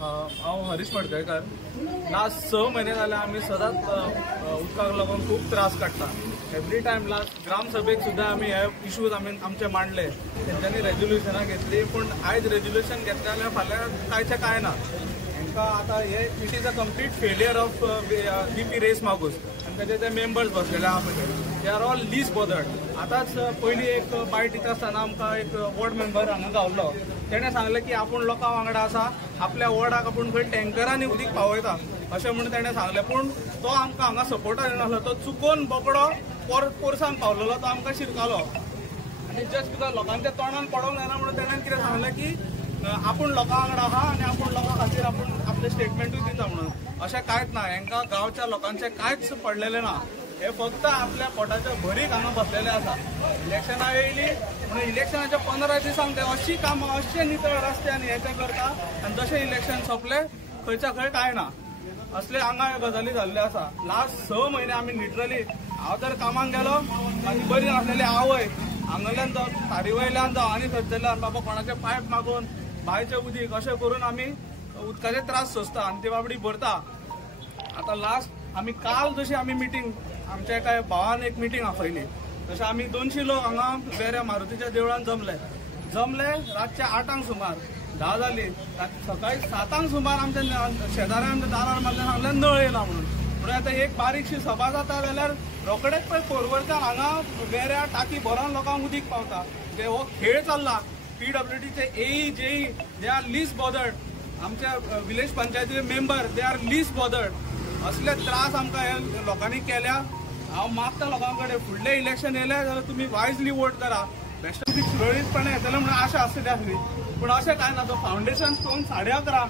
हांव हरीश मडकयकार. लास्ट 6 महिने जाले आमी सदांच उदकाक लागून खूब त्रास काडटा. एवरी टायम लास्ट ग्रामसभेक सुद्दां आमी हे इश्यूज आमचे मांडले. तेंच्यांनी रेजोल्युशनां घेतली, पूण आयज रेजोल्युशन घेतलें जाल्यार फाल्यां कांयचें कांय ना. हांकां आतां हे it is a complete failure of DP race मागूस आनी तेजे ते मेंबर्स बसलेले आहा पळय they are all least bothered. आतांच पयलीं एक बायट दिता आसतना आमकां एक वॉर्ड मेंबर हांगा गावलो. तेणें सांगलें की आपूण लोकां वांगडा आसा, आपल्या वॉर्डाक आपूण खंय टँकरांनी उदीक पावयता अशें म्हणून ताणें सांगलें. पूण तो आमकां हांगा सपोर्टाक येनासलो, तो चुकोवन बोकडो पोरसान पावलेलो, तो आमकां शिरकालो. आनी जस्ट बिकॉज लोकांच्या तोंडान पडोंक जायना म्हणून ताणें कितें सांगलें की आपूण लोकां वांगडा आहा आनी आपूण लोकां खातीर आपूण आपलें स्टेटमेंटूय दिता म्हणून. अशें कांयच ना. हांकां गांवच्या लोकांचें कांयच पडलेलें ना. हे फक्त आपल्या पोटाच्या भरीक हांगा बसलेले आसा. इलेक्शनां येयली म्हणून इलेक्शनाच्या 15 दिसांक ते अशीं कामां अशें नितळ रस्ते आनी हें तें करता आनी जशें इलेक्शन सोंपलें खंयच्या खंय कांय ना. असले हांगा गजाली जाल्ले आसा. लास्ट 6 महिने आमी लिटरली हांव तर कामाक गेलो आनी बरी नासलेली आवय हांगाल्यान जावं तारी वयल्यान जावं आनी खंयच्याल्यान बाबा कोणाचे पायप मागून बांयचें उदीक अशें करून आमी उदकाचे त्रास सोंसता आनी ती बाबडी भरता. आतां लास्ट आमी काल जशी आमी मिटींग आमच्या एका भावान एक मिटींग आपयली तशें आमी 200 लोक हांगा वेऱ्या मारुतीच्या देवळान जमले रातच्या 8 सुमार 10 जाली. सकाळी 7 सुमार आमच्या शेजाऱ्यान आमच्या दारार मारल्यान सांगलें नळ येना म्हणून आतां एक बारीकशी सभा जाता जाल्यार रोखडेच पळय फोरवरच्यान हांगा वेऱ्या टाकी भरोन लोकांक उदीक पावता. ते हो खेळ चल्ला. PWDचे AE JE they are least bothered. आमच्या विलेज पंचायतीचे member they are least bothered. असले त्रास आमकां हे लोकांनी केल्या. हांव मागता लोकां कडेन फुडलें इलेक्शन येयलें जाल्यार तुमी वायजली वोट करा. बेश्टो सुरळीतपणे येतलें म्हणून आशा आसली आसली पूण अशें कांय ना. तो फावंडेशन स्टोन 11:30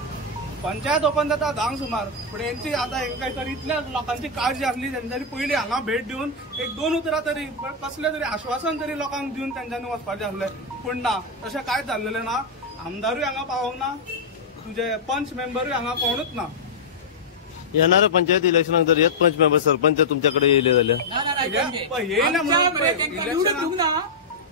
पंचायत ओपन जाता 10 सुमार. पूण हेंची आतां हांकां तर इतल्या लोकांची काळजी आसली तेंच्यांनी पयलीं हांगा भेट दिवन एक 2 उतरां तरी कसलें तरी आश्वासन तरी लोकांक दिवन तेंच्यांनी वचपाचें आसलें. पूण ना, तशें कांयच जाल्लेलें ना. आमदारूय हांगा पावोंक ना, तुजे पंच मेंबरूय हांगा कोणूच ना. येणाऱ्या पंचायत इलेक्शनाक जर येत पंच मेंबर सरपंच तुमच्याकडे येयले जाल्यार येयना म्हणून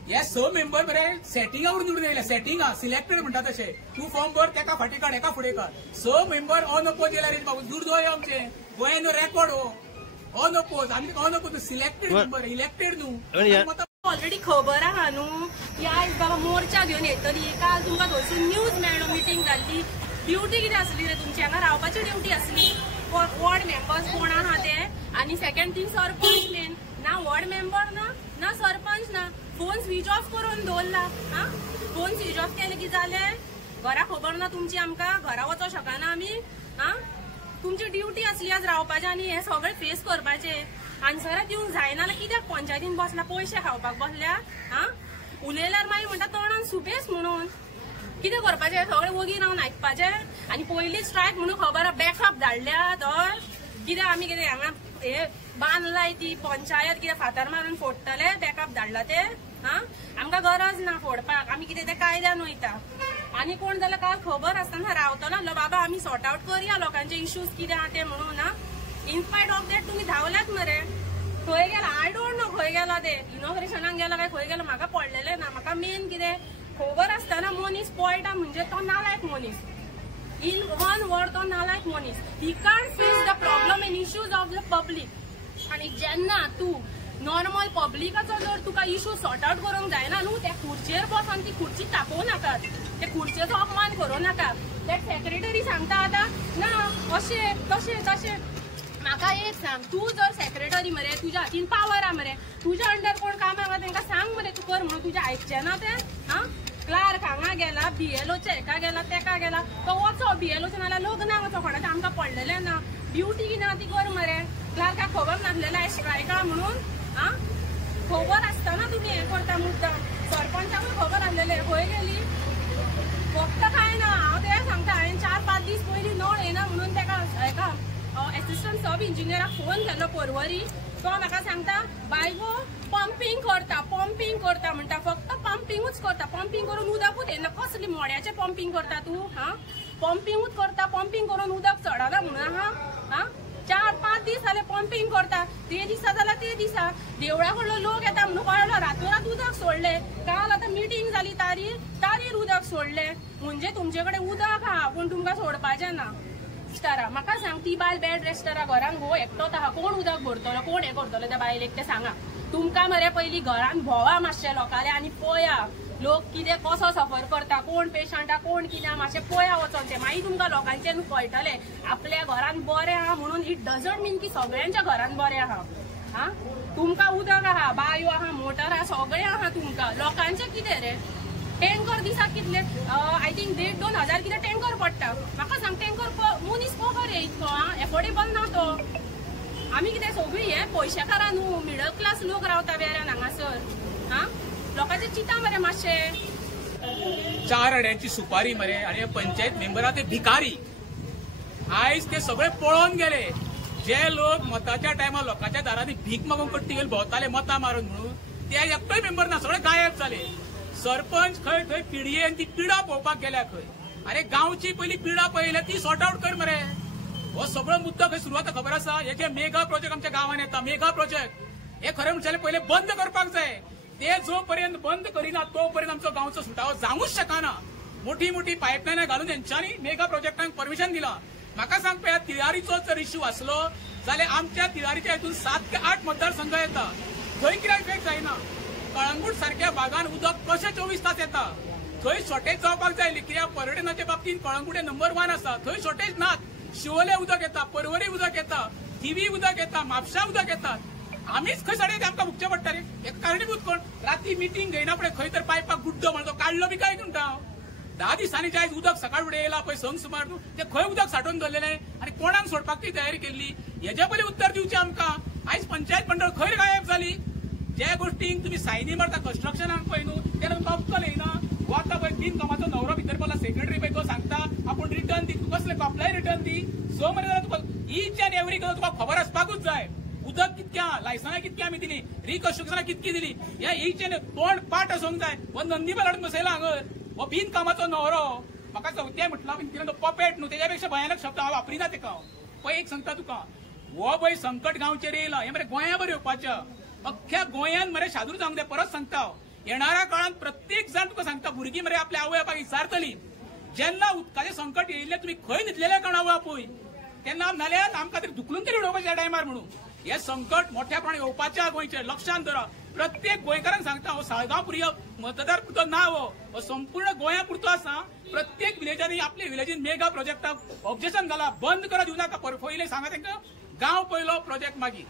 हे 6 मेंबर बरे सेटिंगावर निवडून येयले. सेटिंगा सिलेक्टेड म्हणटा तशें तूं फॉर्म भर तेका फाटी काड एका फुडें काड. 6 मेंबर अनअपोज येयल्यार बाबू दुर्दोय आमचे गोंयान रेकॉर्ड हो अनअपोज आनी अनअपोज सिलेक्टेड मेंबर इलेक्टेड न्हू. ऑलरेडी खबर आहा न्हू की आयज बाबा मोर्चा घेवन येतली. काल तुमकां थंयसून न्यूज मेळ्ळो मिटींग जाल्ली. ड्युटी कितें आसली रे तुमची? हांगा रावपाची ड्युटी आसली. वॉर्ड मेंबर्स कोण आहा ते आनी सेकंड थिंग सरपंच मेन ना. वॉर्ड मेंबर ना सरपंच ना. फोन स्विच ऑफ करून दवरला. फोन स्विच ऑफ केले की जालें? घरा खबर ना तुमची? आमकां घरा वचों शकना आमी. तुमची ड्युटी आसली आज रावपाचें आनी हे सगळें फेस करपाचें. आन्सरां दिवंक जायना जाल्यार कित्याक पंचायतीन बसला? पयशे खावपाक बसल्या? उलयल्यार मागीर म्हणटा तोंडान सुबेस म्हणून. कितें करपाचें? सगळें वगीर रावन आयकपाचें आनी पयली स्ट्रायक म्हणून खबर बॅकअप धाडल्यात. हय कितें आमी कितें हांगा हे बांदलाय ती पंचायत कितें फातर मारून फोडटले? बॅकअप धाडला ते? आमकां गरज ना फोडपाक. आमी कितें ते कायद्यान वयता. आनी कोण जाल्यार काल खबर आसतना रावतो नासलो बाबा आमी सॉर्ट आउट करया लोकांचे इश्यूज कितें आहा ते म्हणून. इनस्पायट ऑफ दॅट तुमी धांवल्यात मरे. खंय गेला? आय डोंट नो खंय गेला ते. इनॉग्रेशनाक गेला काय खंय गेला म्हाका पडलेलें ना. म्हाका मेन कितें खबर आसतना मनीस पळटा म्हणजे तो नालायक मनीस. इन वन वर्ड तो नालायक मनीस. He can't face the problem end issues of the public. आनी जेन्ना तूं नॉर्मल पब्लिकाचो जर तुका इश्यू सॉर्ट आउट करूंक जायना न्हू त्या खुर्चेर बसून ती खुर्ची तापोव नाकात. ते खुर्चेचो अपमान करूं नाका. ते सेक्रेटरी सांगता आतां ना अशें तशें तशें. म्हाका एक सांग, तूं जर सेक्रेटरी मरे तुज्या हातीन पावर आहा मरे, तुज्या अंडर कोण काम आहा तांकां सांग मरे तूं कर म्हणून. तुजें आयकचें ना ते? क्लार्क हांगा गेला, BLOच्या हेका गेला तेका गेला तो वचो. BLOच्या नाल्यार लग्नाक वचो कोणाचें आमकां पडलेलें ना. ड्युटी कितें आहा ती कर मरे. क्लार्काक खबर नासलेलें आयज स्ट्रायक आहा म्हणून? खबर आसतना तुमी हें करता मुद्दाम. सरपंचाकूय खबर आसलेलें खंय गेली? फक्त काय ना. हांव तें सांगता हांवें 4-5 दीस पयलीं नळ येना म्हणून तेका हेका एसिस्टंट सब इंजिनियराक फोन केलो परवरी. तो म्हाका सांगता बायगो पंपिंग करता म्हणटा. फक्त पंपिंगूच करता. पंपिंग करून उदकूच येना. कसली मोड्याचें पंपिंग करता तूं? पंपिंगूच करता. पंपिंग करून उदक चडना म्हणून 4-5 दीस जाले पंपिंग करता, ते दिसा जाल्यार ते दिसा देवळा कडलो लोक येता म्हणून कळलो रातोरात उदक सोडले. काल आतां मिटींग जाली तारीर उदक सोडले. म्हणजे तुमचे कडेन उदक आहा पूण तुमकां सोडपाचें ना. रेस्टारा म्हाका सांग, ती बायल बेड रेस्टारा घरान घोव एकटोच आहा, कोण उदक भरतलो, कोण हें करतलो त्या बायलेक ते सांगा. तुमकां मरे पयलीं घरान भोंवा मातशें लोकांले आनी पळया लोक कितें कसो सफर करता, कोण पेशंटा कोण कितें मातशें पळया वचोन तें मागीर तुमकां लोकांचें न्हू कळटलें. आपल्या घरान बरें आहा म्हणून इट डजंट मीन की सगळ्यांच्या घरान बरें आहा. हा तुमकां उदक आहा, बायो आहा, मोटर आहा, सगळें आहा तुमकां. लोकांचें कितें रे? टँकर दिसाक कितले आय थिंक 1,500-2,000 कितें टँकर पडटा. म्हाका सांग टँकर मनीस कोको रे इतको? एफोर्डेबल ना तो. आमी कितें सगळीं हे पयशेकारां न्हू, मिडल क्लास लोक रावता वेऱ्यान हांगासर. हा लोकांचे चिंता मरे मातशें. 4 आड्यांची सुपारी मरे आणि पंचायत मेंबरा ते भिकारी. आयज ते सगळे पळोवन गेले. जे लोक मताच्या टायमार लोकांच्या दारांनी भीक मागून कट्टी घेवन भोंवताले मतां मारून म्हणून, ते एकटोय मेंबर ना, सगळे गायब जाले. सरपंच खंय थंय पिडयेन ती पिडा पळोवपाक गेल्या खंय. अरे गांवची पयली पिडा पळयल्या ती सॉर्ट आउट कर मरे. हो सगळो मुद्दो खंय सुरू जाता खबर आसा? हे जे मेगा प्रोजेक्ट आमच्या गांवांत येता, मेगा प्रोजेक्ट हे खरें म्हणचे पयले बंद करपाक जाय. ते जो पर्यंत बंद करिना तोपर्यंत आमचो गांवचो सुटावो जावूच शकना. मोठी मोठी पायपलायन घालून तेंच्यांनी मेगा प्रोजेक्टांक परमिशन दिलां. म्हाका सांग पळया, तिळारीचो जर इश्यू आसलो जाल्यार आमच्या तिळारीच्या हितून 7 ते 8 मतदारसंघ येता. थंय कित्याक इफेक्ट जायना? कळंगूट सारख्या भागान उदक कशें 24 तास येता? थंय शॉर्टेज जावपाक जाय. कित्याक पर्यटनाच्या बाबतींत कळंगूट नंबर 1 आसा. थंय शॉर्टेज नात. शिवोले उदक येता, पर्वरी उदक येता, थिवी उदक येता, म्हापशा उदक येतात. आमीच खंय साडे आमकां भुगचें पडटा रे. एक कारणीभूत कोण? राती मिटींग घेयना फुडें खंय तर पायपाक गुड्डो म्हणतो काडलो बी काय म्हणटा हांव. 10 दिसांनी जे आयज उदक सकाळ फुडें येयला पळय संक सुमार न्हू, ते खंय उदक साठोवन दवरलेलें आनी कोणाक सोडपाक ती तयारी केल्ली? हेजे पयलीं उत्तर दिवचें आमकां. आयज पंचायत मंडळ खंय गायब जाली? ज्या गोष्टींक तुमी सायनी मारता कन्स्ट्रक्शनाक पळय न्हू, तेन्ना तुमकां अक्कल येयना. वो आतां पळय बिनकामाचो न्हवरो भितर पडला सेक्रेटरी पळय, तो सांगता आपूण रिटर्न दी, तूं कसलें अप्लाय रिटर्न दी. सो मरे जाल्यार तुका ईच एंड एवरी गजाल तुका खबर आसपाकूच जाय. उदक कितक्या, लायसनां कितकी आमी दिली, रिकन्स्ट्रक्शनां कितकी दिली, ह्या ईच एंड तोंड पाठ आसूंक जाय. हो नंदी बालाड बसयला हांगर, हो बिनकामाचो न्हवरो. म्हाका चवथ्या म्हटला कितें तो पपेट न्हू, तेज्या पेक्षा भयानक शब्द हांव वापरिना तेका. पळय एक सांगता तुका, हो पळय संकट गांवचेर येयला, हे मरे गोंया बरें येवपाचें. अख्ख्या गोंयान मरे शादूर जावंक जाय. परत सांगता हांव, येणाऱ्या काळात प्रत्येक जाण तुका सांगता, भुरगीं मरे आपल्या आवय बापायक विचारतली, जेन्ना उदकाचें संकट येयल्लें तुमी खंय न्हिदलेले कोण आवय बापूय, तेन्ना नाल्यार आमकां तरी धुकलून तरी उडोवपाचें त्या टायमार म्हणून. हे संकट मोठ्या प्रमाणात येवपाच्या गोंयचेर लक्षांत धरा. प्रत्येक गोंयकारांक सांगता, हो साळगांव पुरयो मतदार पुरतो ना, हो संपूर्ण गोंया पुरतो आसा. प्रत्येक विलेजांनी आपल्या विलेजीन मेगा प्रोजेक्टाक ऑब्जेक्शन घाला, बंद करा दिवं नाका. पयलें सांगा तांकां, गांव पयलो प्रोजेक्ट मागीर.